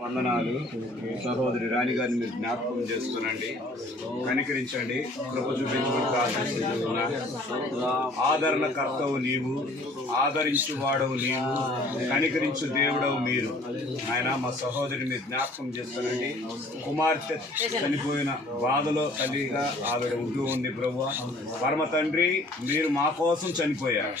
వందనాలు. సహోదరి రాణి గారిని మీరు జ్ఞాపకం చేసుకునండి. కనికరించండి. కృప చూపించమని ప్రార్థిస్తున్నా ఆదరణకర్తవు నీవు ఆదరించు వాడవు నీవు కనికరించు దేవుడవు మీరు. ఆయన మా సహోదరి మీరు జ్ఞాపకం చేస్తానండి కుమార్తె చనిపోయిన బాధలో తల్లిగా ఆవిడ ఉంటూ ఉంది ప్రభు పరమ తండ్రి మీరు మా కోసం చనిపోయారు.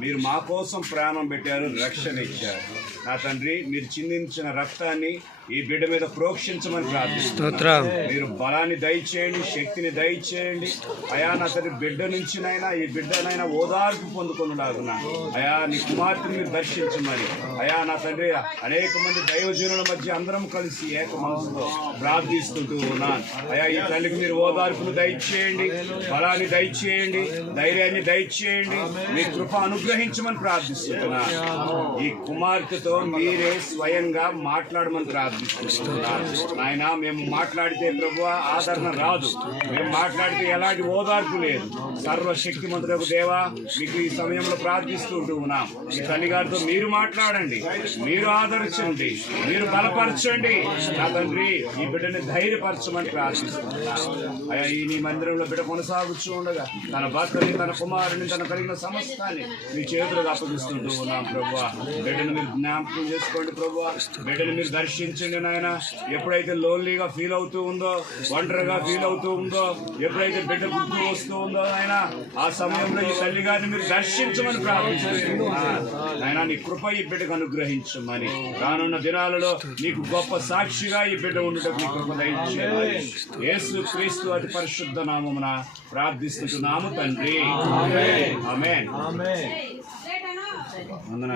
మీరు మా కోసం ప్రాణం పెట్టారు రక్షణ ఇచ్చారు. నా తండ్రి మీరు చిందించిన రక్తాన్ని ఈ బిడ్డ మీద ప్రోక్షించమని ప్రార్థిస్తున్నాను మీరు బలాన్ని దయచేయండి శక్తిని దయచేయండి. అయా నా తండ్రి బిడ్డ నుంచినైనా ఈ బిడ్డనైనా ఓదార్పు పొందుకున్నాగున్నా అయా నీ కుమార్తెని మీరు దర్శించమని. అయా నా తండ్రి అనేక మంది దైవజనుల మధ్య అందరం కలిసి ఏక మనసుతో ప్రార్థిస్తుంటూ ఉన్నాను అయా ఈ తల్లికి మీరు ఓదార్పును దయచేయండి బలాన్ని దయచేయండి ధైర్యాన్ని దయచేయండి. మీ కృప అనుగ్రహించమని ప్రార్థిస్తున్నాను ఈ కుమార్తెతో మీరే స్వయంగా మాట్లాడమని ప్రార్థిస్తున్నాను నాయన మేము మాట్లాడితే ప్రభు ఆదరణ రాదు. మేము మాట్లాడితే ఎలాంటి ఓదార్పు లేదు. సర్వశక్తి మంత్రులకు దేవా మీకు ఈ సమయంలో ప్రార్థిస్తుంటూ ఉన్నాం. తల్లి తల్లిగారితో మీరు మాట్లాడండి. మీరు ఆదరించండి. మీరు బలపరచండి. నా తండ్రి ఈ బిడ్డని ధైర్యపరచమని ప్రార్థిస్తున్నాను అయ్యా ఈ నీ మందిరంలో బిడ్డ కొనసాగుతూ ఉండగా తన భర్తని తన కుమారుని తన కలిగిన సమస్తాన్ని మీ చేతులకు అప్పగిస్తుంటూ ఉన్నాం ప్రభు. బిడ్డను మీరు జ్ఞాపకం చేసుకోండి ప్రభు. బిడ్డను మీరు దర్శించండి నాయన. ఎప్పుడైతే లోన్లీగా ఫీల్ అవుతూ ఉందో ఒంటరిగా ఫీల్ అవుతూ ఉందో ఎప్పుడైతే బిడ్డ గుర్తు వస్తూ ఉందో ఆయన ఆ సమయంలో ఈ తల్లి గారిని మీరు దర్శించమని ప్రార్థిస్తున్నాను ఆయన నీ కృప ఈ బిడ్డకు అనుగ్రహించమని. రానున్న దినాలలో నీకు గొప్ప సాక్షిగా ఈ బిడ్డ ఉండటం నీ కృప దయచేయాలి యేసు క్రీస్తు అతి పరిశుద్ధ నామమున ప్రార్థిస్తున్నాము తండ్రి. ఆమేన్. వందనాలు.